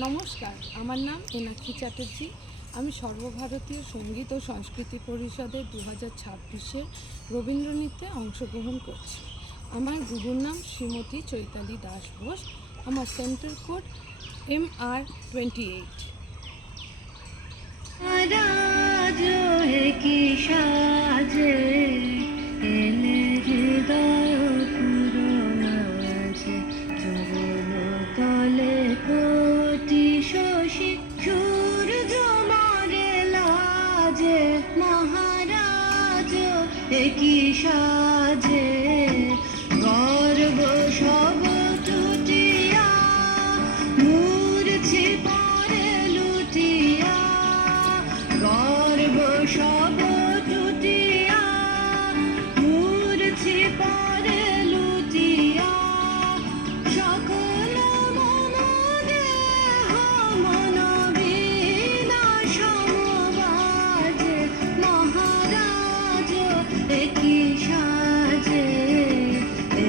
নমস্কার, আমার নাম এনাক্ষী চ্যাটার্জি। আমি সর্বভারতীয় সঙ্গীত ও সংস্কৃতি পরিষদের 2026-এর রবীন্দ্রনৃত্যে অংশগ্রহণ করছি। আমার গুরুর নাম শ্রীমতী চৈতালি দাস বোস। আমার সেন্টার কোড MR28। কি সাজে এলে হৃদয় পুরো মাঝে চরণ তলে কোটি শশী সূর্য মারে লাজে মহারাজ কি সাজে গর্ব সব টুটিয়া মূর্ছি পরে লুটিয়া গর্ব সব টুটিয়া মূর্ছি পরে লুটিয়া সকল মন দেহ মন বিনা সমবাজে মহারাজ কি সাজে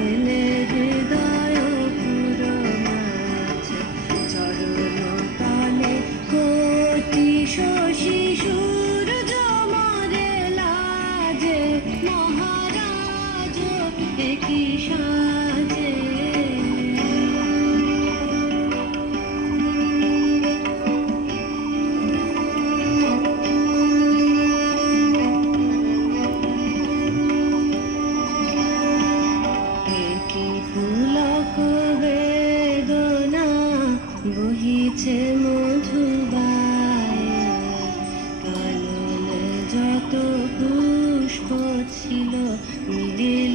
এলে হৃদয় পুরো মাঝে চরণ তলে কোটি শশী সূর্য মারে লাজে মহারাজ কি সাজে কি পুলক বেদনা বহিছে মধুবায়ে কাননে যত পুষ্প ছিল মিলিল